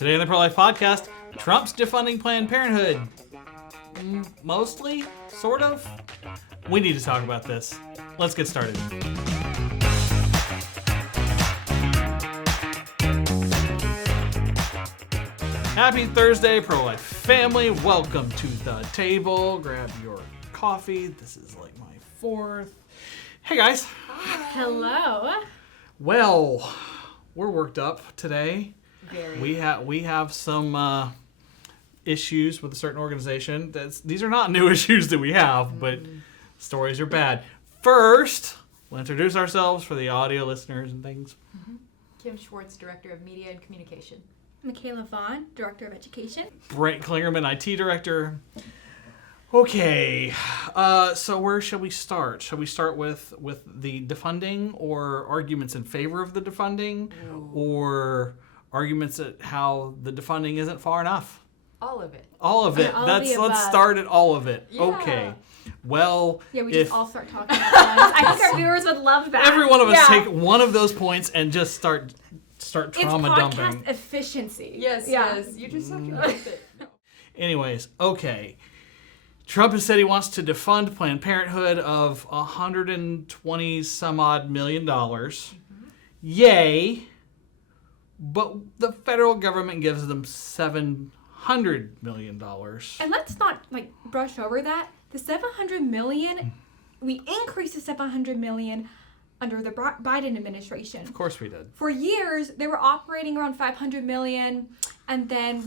Today on the Pro-Life Podcast, Trump's defunding Planned Parenthood. Mostly? Sort of? We need to talk about this. Let's get started. Happy Thursday, Pro-Life family. Welcome to the table. Grab your coffee. This is like my fourth. Hey, guys. Hi. Hello. Well, we're worked up today. Very. We have some issues with a certain organization. These are not new issues that we have, but stories are bad. First, we'll introduce ourselves for the audio listeners and things. Kim Schwartz, Director of Media and Communication. Michaela Vaughn, Director of Education. Brent Klingerman, IT Director. Okay, so where shall we start? Shall we start with the defunding, or arguments in favor of the defunding, or arguments at how the defunding isn't far enough? All of it. All of it. Let's start at all of it. Yeah. Okay. Well, yeah, we just all start talking at once. I think our viewers would love that. Every one of us take one of those points and just start trauma dumping. It's podcast efficiency. Yes. You just have to admit it. Anyways, okay. Trump has said he wants to defund Planned Parenthood of $120 some odd million. Yay. But the federal government gives them $700 million. And let's not brush over that. The $700 million, we increased the $700 million under the Biden administration. Of course we did. For years, they were operating around $500 million, and then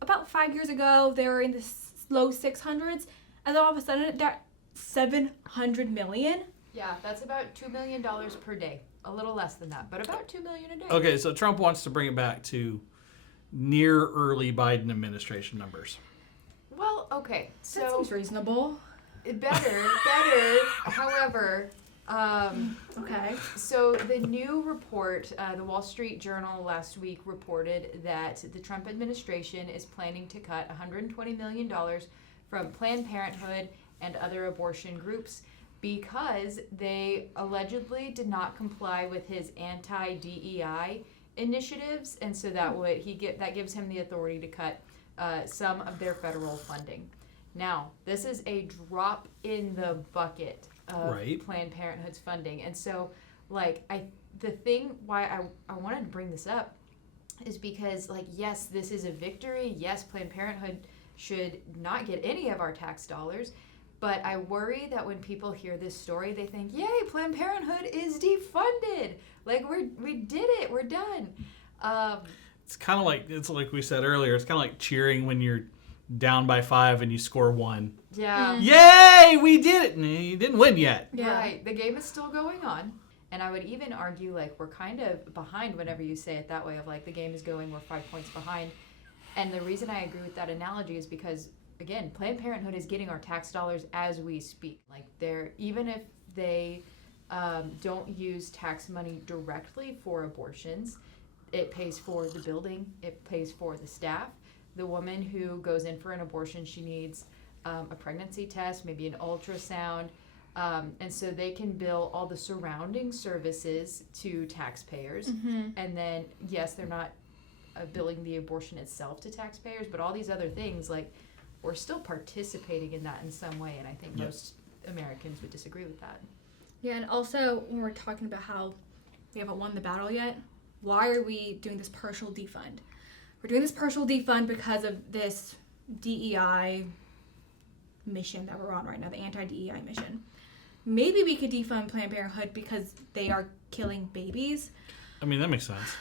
about 5 years ago, they were in the low 600s, and then all of a sudden, they're at $700 million. Yeah, that's about $2 million per day. A little less than that, but about $2 million a day. Okay, so Trump wants to bring it back to near early Biden administration numbers. Well, okay, so That seems reasonable. Better. However, Okay. So the new report, the Wall Street Journal last week reported that the Trump administration is planning to cut $120 million from Planned Parenthood and other abortion groups because they allegedly did not comply with his anti-DEI initiatives, and so that gives him the authority to cut some of their federal funding. Now, this is a drop in the bucket of Planned Parenthood's funding. And so, the thing why I wanted to bring this up is because, yes, this is a victory. Yes, Planned Parenthood should not get any of our tax dollars. But I worry that when people hear this story, they think, yay, Planned Parenthood is defunded. We did it. We're done. It's kind of like we said earlier, it's kind of like cheering when you're down by 5 and you score 1. Yeah. Yay, we did it. And you didn't win yet. Yeah. Right. The game is still going on. And I would even argue, we're kind of behind whenever you say it that way of, the game is going, we're 5 points behind. And the reason I agree with that analogy is because, again, Planned Parenthood is getting our tax dollars as we speak. Even if they don't use tax money directly for abortions, it pays for the building, it pays for the staff. The woman who goes in for an abortion, she needs a pregnancy test, maybe an ultrasound, and so they can bill all the surrounding services to taxpayers. And then, yes, they're not billing the abortion itself to taxpayers, but all these other things, we're still participating in that in some way, and I think most Americans would disagree with that. Yeah, and also when we're talking about how we haven't won the battle yet, why are we doing this partial defund? We're doing this partial defund because of this DEI mission that we're on right now, the anti-DEI mission. Maybe we could defund Planned Parenthood because they are killing babies. I mean, that makes sense.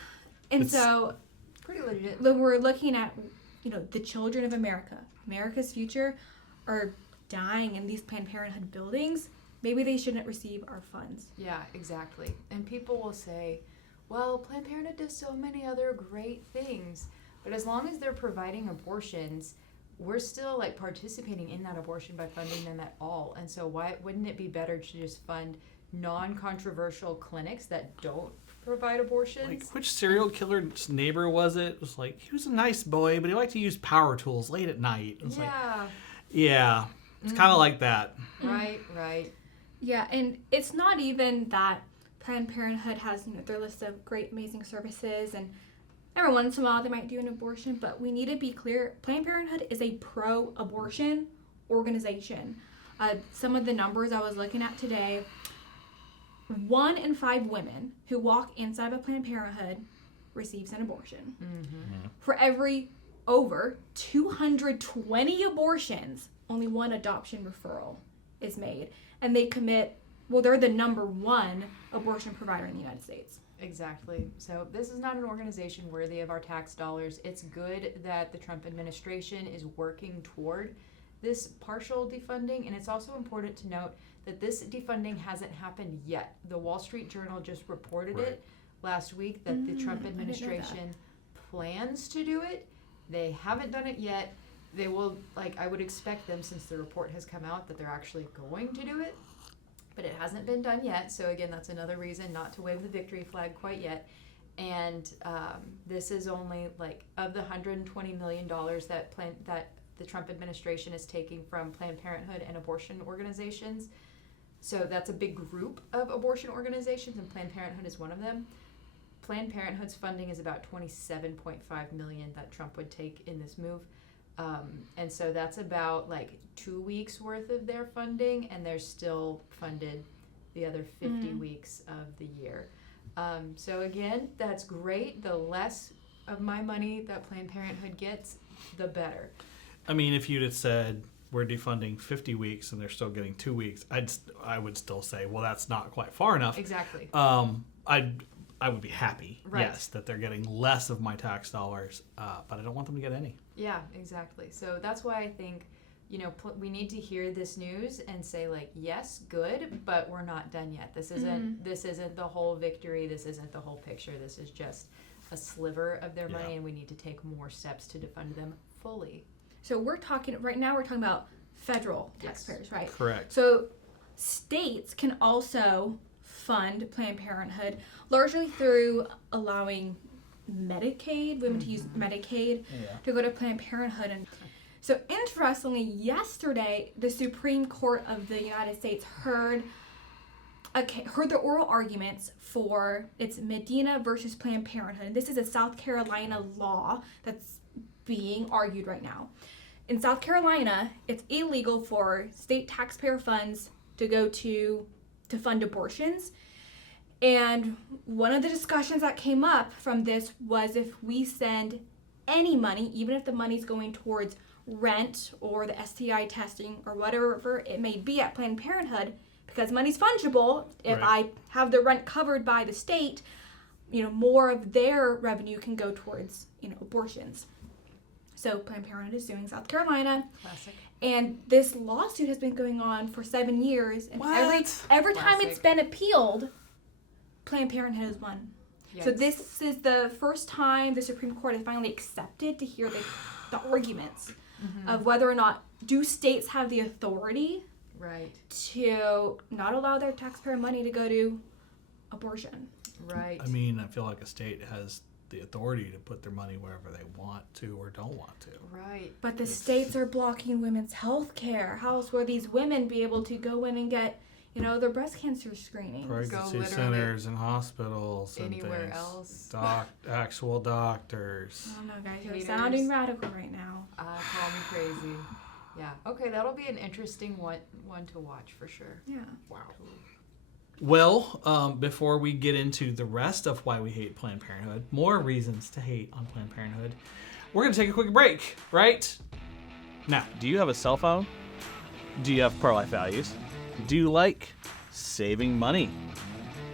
And so, pretty legit. When we're looking at, the children of America's future are dying in these Planned Parenthood buildings, maybe they shouldn't receive our funds. Yeah, exactly. And people will say, well, Planned Parenthood does so many other great things. But as long as they're providing abortions, we're still participating in that abortion by funding them at all. And so why wouldn't it be better to just fund non-controversial clinics that don't provide abortions? Which serial killer's neighbor was it? It was he was a nice boy, but he liked to use power tools late at night. It was it's kind of like that. Right. Yeah, and it's not even that Planned Parenthood has, their list of great, amazing services, and every once in a while they might do an abortion, but we need to be clear. Planned Parenthood is a pro-abortion organization. Some of the numbers I was looking at today, 1 in 5 women who walk inside of a Planned Parenthood receives an abortion. Mm-hmm. For every over 220 abortions, only 1 adoption referral is made. And they commit, they're the number 1 abortion provider in the United States. Exactly. So this is not an organization worthy of our tax dollars. It's good that the Trump administration is working toward this partial defunding, and it's also important to note that this defunding hasn't happened yet. The Wall Street Journal just reported it last week that the Trump administration plans to do it. They haven't done it yet. They will, I would expect them, since the report has come out, that they're actually going to do it, but it hasn't been done yet. So again, that's another reason not to wave the victory flag quite yet. And this is only of the $120 million that the Trump administration is taking from Planned Parenthood and abortion organizations. So that's a big group of abortion organizations, and Planned Parenthood is one of them. Planned Parenthood's funding is about $27.5 million that Trump would take in this move. And so that's about 2 weeks worth of their funding, and they're still funded the other 50 weeks of the year. So again, that's great. The less of my money that Planned Parenthood gets, the better. I mean, if you'd have said we're defunding 50 weeks and they're still getting 2 weeks, I would still say, well, that's not quite far enough. Exactly. I would be happy, yes, that they're getting less of my tax dollars, but I don't want them to get any. Yeah, exactly. So that's why I think, we need to hear this news and say yes, good, but we're not done yet. This isn't the whole victory. This isn't the whole picture. This is just a sliver of their money, and we need to take more steps to defund them fully. So we're talking about federal taxpayers, right? Correct. So states can also fund Planned Parenthood largely through allowing Medicaid, women to use Medicaid to go to Planned Parenthood. And so interestingly, yesterday, the Supreme Court of the United States heard the oral arguments for its Medina versus Planned Parenthood. And this is a South Carolina law that's being argued right now. In South Carolina, it's illegal for state taxpayer funds to go to fund abortions. And one of the discussions that came up from this was if we send any money, even if the money's going towards rent or the STI testing or whatever it may be at Planned Parenthood, because money's fungible, if I have the rent covered by the state, more of their revenue can go towards, abortions. So Planned Parenthood is suing South Carolina. Classic. And this lawsuit has been going on for 7 years. And every time it's been appealed, Planned Parenthood has won. Yikes. So this is the first time the Supreme Court has finally accepted to hear the arguments of whether or not do states have the authority to not allow their taxpayer money to go to abortion. Right. I mean, I feel like a state has the authority to put their money wherever they want to or don't want to. Right. But the states are blocking women's health care. How else will these women be able to go in and get, their breast cancer screenings? Pregnancy centers and hospitals anywhere and else. Actual doctors. I don't know, guys. You're sounding radical right now. Call me crazy. Yeah. Okay, that'll be an interesting one to watch for sure. Yeah. Wow. Well, before we get into the rest of why we hate Planned Parenthood, more reasons to hate on Planned Parenthood, we're going to take a quick break, right? Now, do you have a cell phone? Do you have pro-life values? Do you like saving money?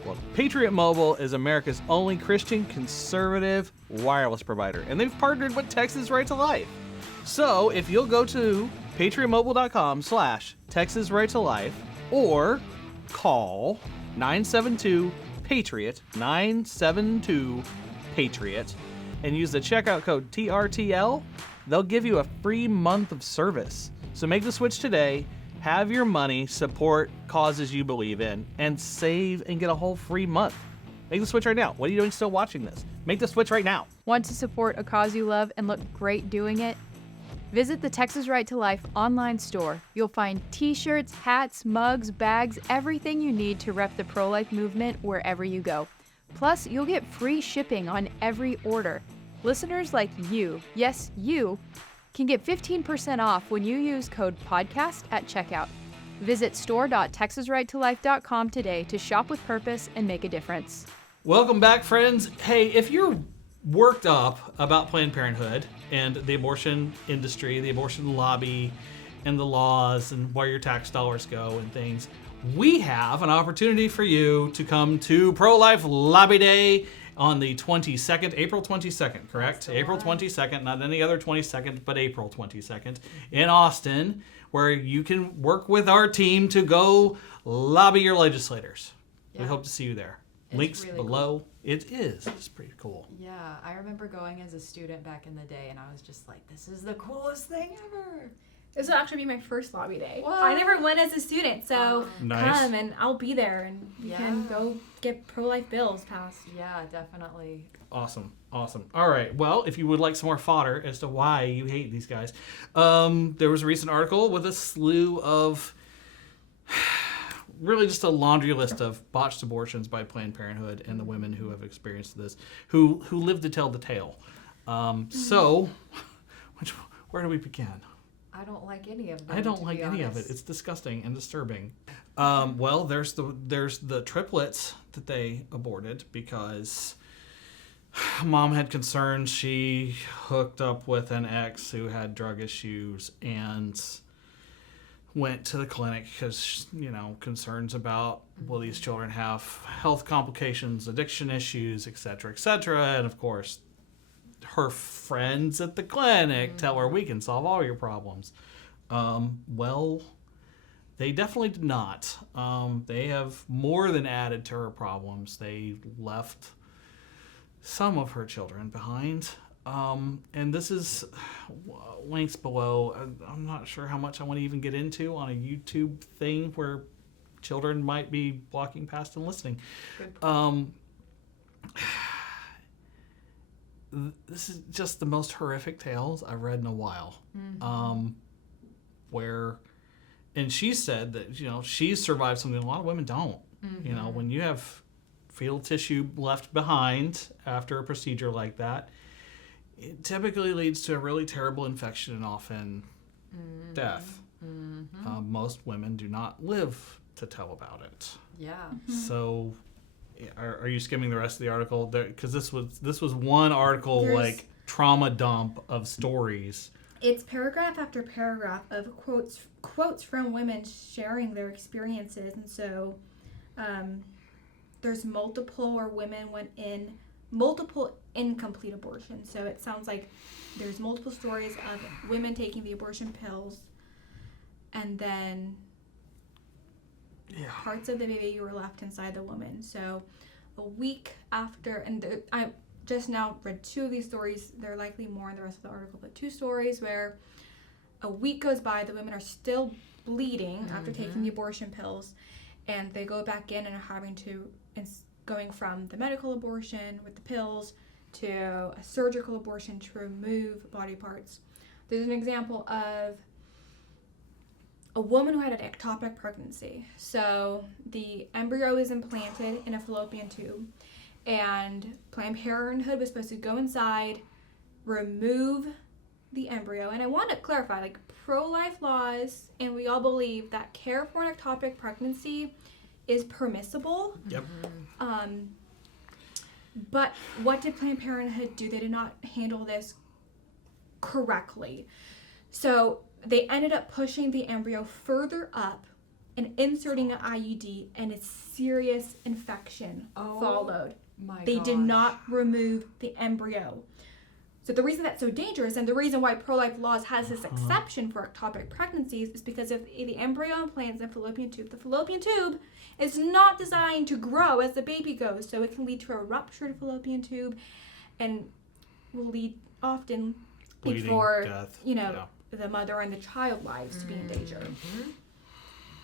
Well, Patriot Mobile is America's only Christian conservative wireless provider, and they've partnered with Texas Right to Life. So, if you'll go to patriotmobile.com/Texas Right to Life or call 972-PATRIOT, 972-PATRIOT, and use the checkout code TRTL, they'll give you a free month of service. So make the switch today, have your money support causes you believe in, and save and get a whole free month. Make the switch right now. What are you doing still watching this? Make the switch right now. Want to support a cause you love and look great doing it? Visit the Texas Right to Life online store. You'll find t-shirts, hats, mugs, bags, everything you need to rep the pro-life movement wherever you go. Plus, you'll get free shipping on every order. Listeners like you, yes, you, can get 15% off when you use code PODCAST at checkout. Visit store.texasrighttolife.com today to shop with purpose and make a difference. Welcome back, friends. Hey, if you're worked up about Planned Parenthood and the abortion industry, the abortion lobby, and the laws and where your tax dollars go and things, we have an opportunity for you to come to Pro-Life Lobby Day on the 22nd, April 22nd, correct? April 22nd, not any other 22nd, but April 22nd in Austin, where you can work with our team to go lobby your legislators. We hope to see you there. It's Links really below. Cool. It is. It's pretty cool. Yeah, I remember going as a student back in the day, and I was just like, this is the coolest thing ever. This will actually be my first lobby day. What? I never went as a student, so Nice. come and I'll be there and you can go get pro-life bills passed. Yeah, definitely. Awesome. All right. Well, if you would like some more fodder as to why you hate these guys, there was a recent article with a slew of really just a laundry list of botched abortions by Planned Parenthood and the women who have experienced this, who live to tell the tale. So, where do we begin? I don't like any of them. I don't like any of it. It's disgusting and disturbing. Well, there's the triplets that they aborted because mom had concerns. She hooked up with an ex who had drug issues and went to the clinic because, concerns about will these children have health complications, addiction issues, et cetera, and of course her friends at the clinic tell her we can solve all your problems. Well, they definitely did not. They have more than added to her problems. They left some of her children behind. And this is links below. I'm not sure how much I want to even get into on a YouTube thing where children might be walking past and listening. This is just the most horrific tales I've read in a while. And she said that, she's survived something a lot of women don't. When you have fetal tissue left behind after a procedure like that, it typically leads to a really terrible infection and often death. Most women do not live to tell about it. Yeah. So, are you skimming the rest of the article? Because this was one article, like trauma dump of stories. It's paragraph after paragraph of quotes from women sharing their experiences, and so there's multiple where women went in multiple incomplete abortions. So it sounds like there's multiple stories of women taking the abortion pills, and then parts of the baby were left inside the woman. So a week after, and I just now read two of these stories. There are likely more in the rest of the article, but two stories where a week goes by, the women are still bleeding after taking the abortion pills, and they go back in and are having to, going from the medical abortion with the pills to a surgical abortion to remove body parts. There's an example of a woman who had an ectopic pregnancy. So the embryo is implanted in a fallopian tube, and Planned Parenthood was supposed to go inside, remove the embryo. And I want to clarify, like, pro-life laws, and we all believe that care for an ectopic pregnancy is permissible. Yep. But what did Planned Parenthood do? They did not handle this correctly. So they ended up pushing the embryo further up and inserting an IUD, and a serious infection followed. They did not remove the embryo. So the reason that's so dangerous, and the reason why pro-life laws has this exception for ectopic pregnancies, is because if the embryo implants in the fallopian tube is not designed to grow as the baby goes, so it can lead to a ruptured fallopian tube, and will lead often Bleeding, for death. the mother and the child lives to be in danger.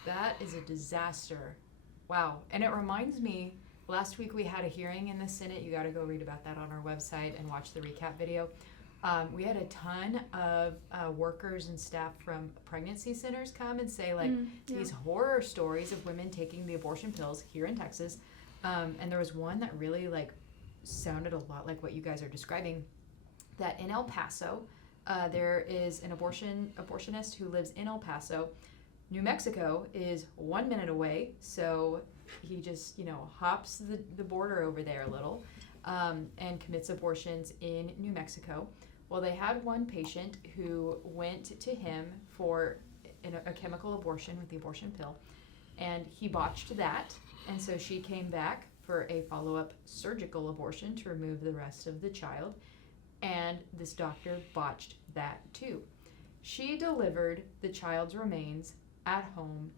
That is a disaster. Wow. And it reminds me, last week we had a hearing in the Senate. You got to go read about that on our website and watch the recap video. We had a ton of workers and staff from pregnancy centers come and say, these horror stories of women taking the abortion pills here in Texas. And there was one that really, sounded a lot like what you guys are describing. that in El Paso, there is an abortionist who lives in El Paso. New Mexico is 1 minute away, so he just, hops the border over there a little and commits abortions in New Mexico. Well, they had one patient who went to him for a chemical abortion with the abortion pill, and he botched that, and so she came back for a follow-up surgical abortion to remove the rest of the child, and this doctor botched that too. She delivered the child's remains at home,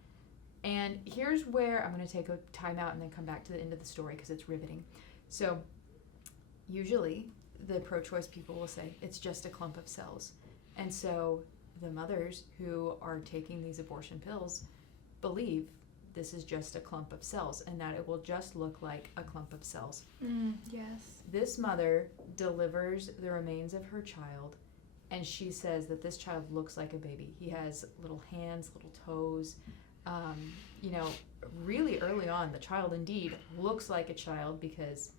and here's where I'm going to take a time out and then come back to the end of the story because it's riveting. So usually the pro-choice people will say it's just a clump of cells, and so the mothers who are taking these abortion pills believe this is just a clump of cells and that it will just look like a clump of cells. Yes. This mother delivers the remains of her child, and she says that this child looks like a baby. He has little hands, little toes. Really early on, the child indeed looks like a child because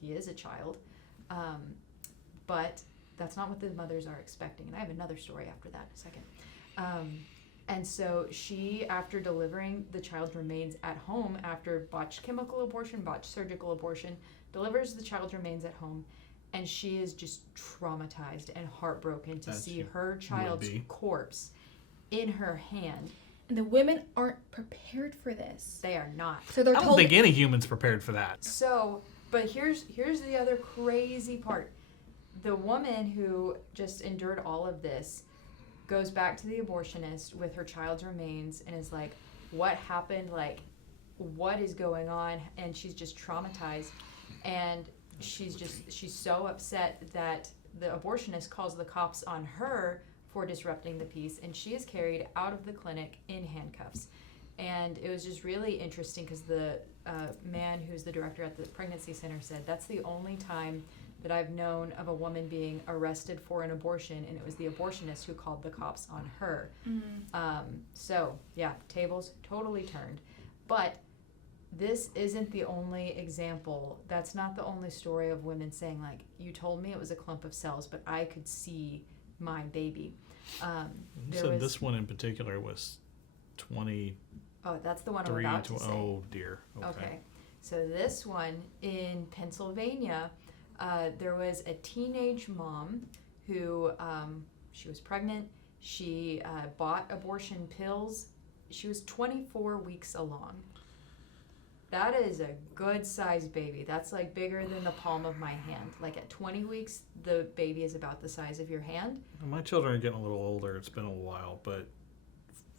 he is a child. But that's not what the mothers are expecting. And I have another story after that in a second. And so she, after delivering the child's remains at home, after botched chemical abortion, botched surgical abortion, delivers the child's remains at home, and she is just traumatized and heartbroken to see her child's corpse in her hand. And the women aren't prepared for this. They are not. So they're I don't think any human's prepared for that. So, but here's the other crazy part. The woman who just endured all of this goes back to the abortionist with her child's remains and is like, what happened? Like, what is going on? And she's just traumatized. And she's so upset that the abortionist calls the cops on her for disrupting the peace. And she is carried out of the clinic in handcuffs. And it was just really interesting because the man who's the director at the pregnancy center said, that's the only time that I've known of a woman being arrested for an abortion, and it was the abortionist who called the cops on her. So, yeah, tables totally turned. But this isn't the only example. That's not the only story of women saying, like, you told me it was a clump of cells, but I could see my baby. So this one in particular was 20. Oh, that's the one I'm about to say. Oh, dear. Okay. So this one in Pennsylvania, there was a teenage mom who, she was pregnant. She bought abortion pills. She was 24 weeks along. That is a good-sized baby. That's like bigger than the palm of my hand. Like at 20 weeks, the baby is about the size of your hand. My children are getting a little older. It's been a while, but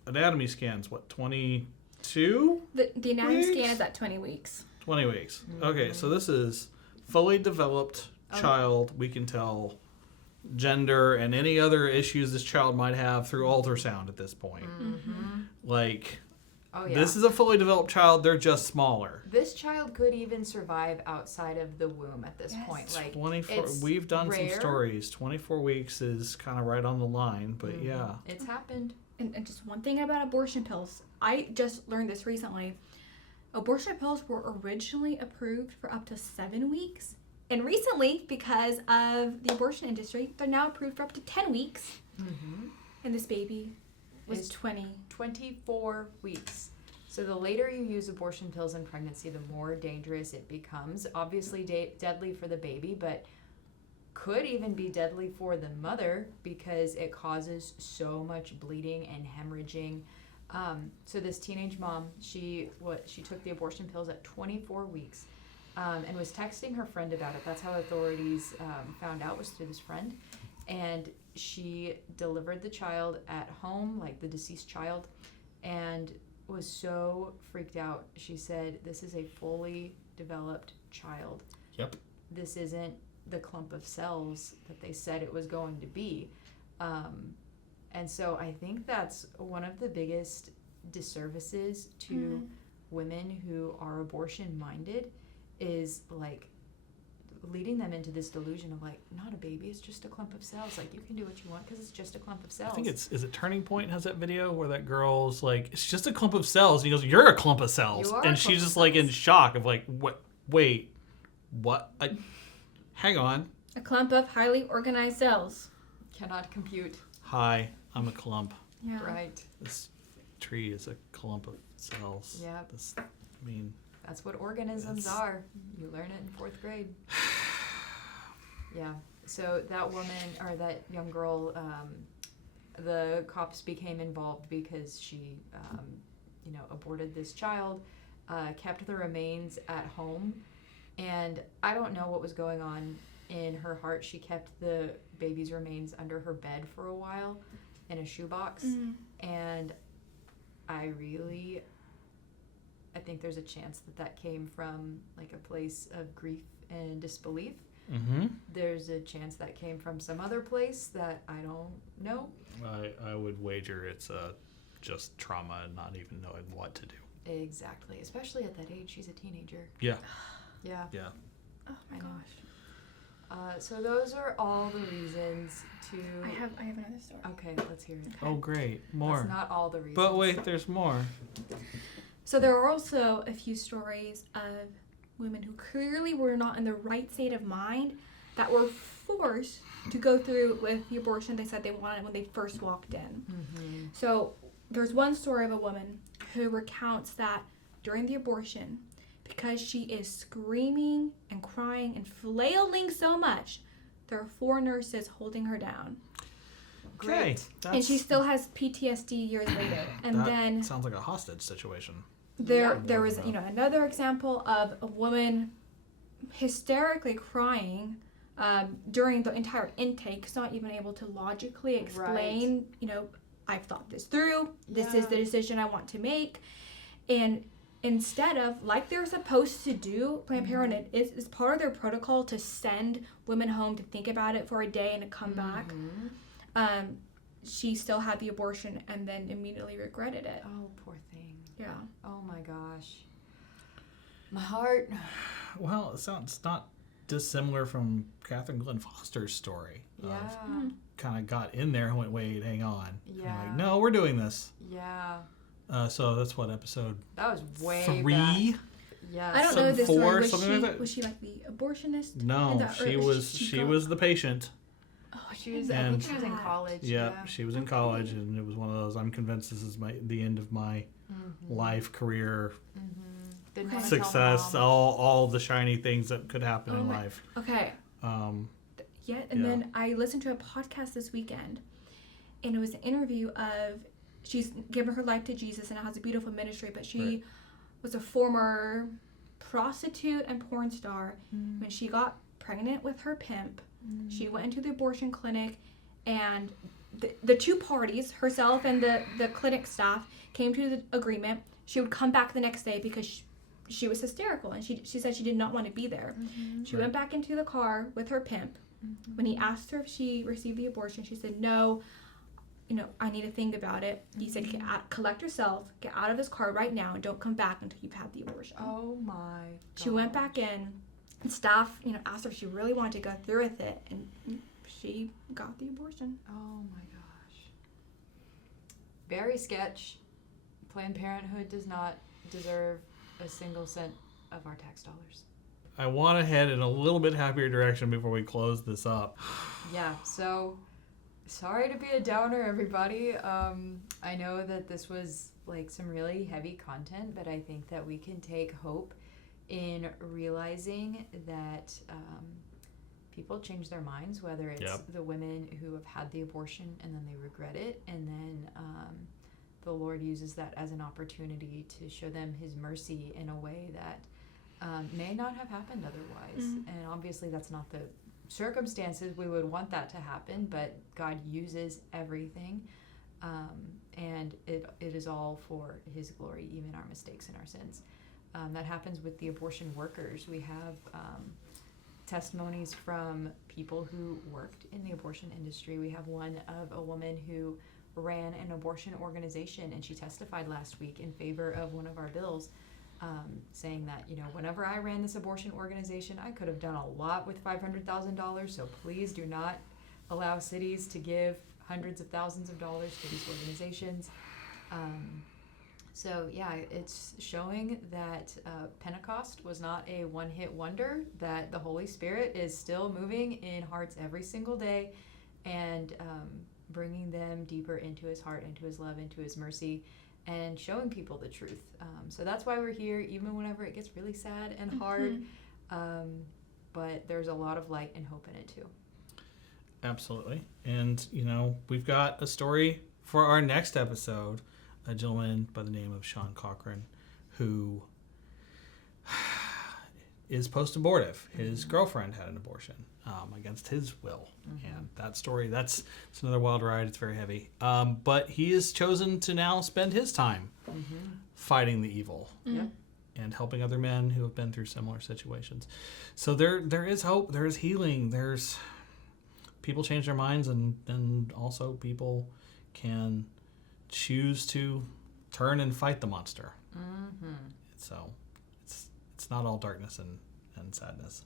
anatomy scans, what, 22? The anatomy weeks? scan is at 20 weeks. 20 weeks. Okay, so this is fully developed child. We can tell gender and any other issues this child might have through ultrasound at this point. Like, this is a fully developed child. They're just smaller. This child could even survive outside of the womb at this point. Like 24. We've done some stories. 24 weeks is kind of right on the line, but yeah. It's happened. And just one thing about abortion pills. I just learned this recently. Abortion pills were originally approved for up to 7 weeks. And recently, because of the abortion industry, they're now approved for up to 10 weeks. And this baby was 24 weeks. So the later you use abortion pills in pregnancy, the more dangerous it becomes. Obviously deadly for the baby, but could even be deadly for the mother because it causes so much bleeding and hemorrhaging. So this teenage mom, she took the abortion pills at 24 weeks and was texting her friend about it. That's how authorities found out, was through this friend. And she delivered the child at home, like the deceased child, and was so freaked out. She said, this is a fully developed child. Yep. This isn't the clump of cells that they said it was going to be. And so I think that's one of the biggest disservices to women who are abortion-minded is, like, leading them into this delusion of, like, not a baby, it's just a clump of cells. Like, you can do what you want because it's just a clump of cells. I think is it Turning Point has that video where that girl's like, it's just a clump of cells. And he goes, you're a clump of cells. And she's just like in shock of like, what? Wait, what? Hang on. A clump of highly organized cells. Cannot compute. Hi, I'm a clump. Yeah. Right. This tree is a clump of cells. Yep. That's what organisms are. You learn it in 4th grade. Yeah. So that woman, or that young girl, the cops became involved because she, aborted this child, kept the remains at home, and I don't know what was going on in her heart. She kept the baby's remains under her bed for a while in a shoebox, and I think there's a chance that came from like a place of grief and disbelief. Mm-hmm. There's a chance that came from some other place that I don't know. I would wager it's just trauma and not even knowing what to do. Exactly, especially at that age. She's a teenager. Yeah. Yeah. Yeah. Oh my I know. gosh. So those are all the reasons to. I have another story. Okay, let's hear it. Oh, great. More. That's not all the reasons. But wait, there's more. So there are also a few stories of women who clearly were not in the right state of mind that were forced to go through with the abortion they said they wanted when they first walked in. Mm-hmm. So there's one story of a woman who recounts that during the abortion, because she is screaming and crying and flailing so much, there are 4 nurses holding her down. Okay. And she still has PTSD years later. And that then sounds like a hostage situation. there was another example of a woman hysterically crying during the entire intake, not even able to logically explain, I've thought this through. This is the decision I want to make. And instead of, like they're supposed to do, Planned Parenthood is part of their protocol to send women home to think about it for a day and to come back. She still had the abortion and then immediately regretted it. Oh, poor thing. Yeah. Oh my gosh. My heart. Well, it sounds not dissimilar from Catherine Glenn Foster's story. Yeah. Kind of got in there and went, wait, hang on. Yeah. And like, no, we're doing this. Yeah. So that's what, episode That was way 3? back. Yeah. I don't Some know this 4, story. something like that? Was she like the abortionist? No, she was the patient. Oh, She was. I think she was in God. college. Yeah, she was in college, and it was one of those. I'm convinced this is the end of my life, career, Didn't wanna tell success, mom. all the shiny things that could happen in life. Okay. Then I listened to a podcast this weekend, and it was an interview of, she's given her life to Jesus and has a beautiful ministry, but she was a former prostitute and porn star. When she got pregnant with her pimp, she went into the abortion clinic, and the 2 parties, herself and the clinic staff, came to the agreement. She would come back the next day because she was hysterical, and she said she did not want to be there. She went back into the car with her pimp. When he asked her if she received the abortion, she said, no, I need to think about it. He said, collect yourself, get out of this car right now, and don't come back until you've had the abortion. Oh my God. She went back in, and staff, asked her if she really wanted to go through with it, and she got the abortion. Oh my gosh. Very sketch. Planned Parenthood does not deserve a single cent of our tax dollars. I want to head in a little bit happier direction before we close this up. Yeah, so sorry to be a downer, everybody. I know that this was like some really heavy content, but I think that we can take hope in realizing that people change their minds, whether it's the women who have had the abortion and then they regret it, and then the Lord uses that as an opportunity to show them his mercy in a way that may not have happened otherwise. And obviously that's not the circumstances we would want that to happen, but God uses everything, and it is all for his glory, even our mistakes and our sins. That happens with the abortion workers. We have testimonies from people who worked in the abortion industry. We have one of a woman who ran an abortion organization, and she testified last week in favor of one of our bills, saying that, whenever I ran this abortion organization, I could have done a lot with $500,000, so please do not allow cities to give hundreds of thousands of dollars to these organizations. So yeah, it's showing that Pentecost was not a one-hit wonder, that the Holy Spirit is still moving in hearts every single day and bringing them deeper into his heart, into his love, into his mercy, and showing people the truth. So that's why we're here, even whenever it gets really sad and hard. But there's a lot of light and hope in it too. Absolutely. And, we've got a story for our next episode. A gentleman by the name of Sean Cochran, who is post-abortive. His girlfriend had an abortion against his will. And that story, it's another wild ride. It's very heavy. But he has chosen to now spend his time fighting the evil and helping other men who have been through similar situations. So there is hope. There is healing. There's people change their minds, and also people can choose to turn and fight the monster. So it's not all darkness and sadness.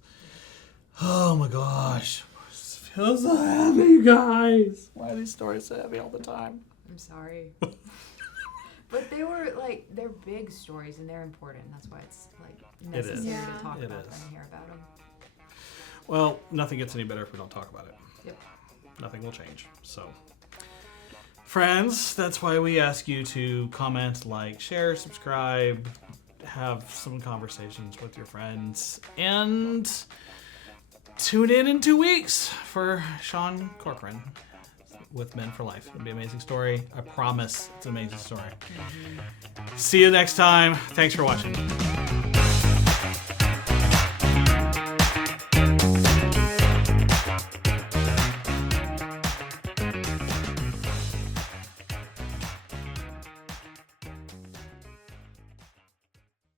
Oh my gosh. This feels so heavy, you guys. Why are these stories so heavy all the time? I'm sorry. But they're big stories and they're important. That's why it's necessary to talk about them and hear about them. Well, nothing gets any better if we don't talk about it. Yep. Nothing will change. So, friends, that's why we ask you to comment, like, share, subscribe, have some conversations with your friends, and tune in 2 weeks for Sean Corcoran with Men for Life. It'll be an amazing story. I promise it's an amazing story. See you next time. Thanks for watching.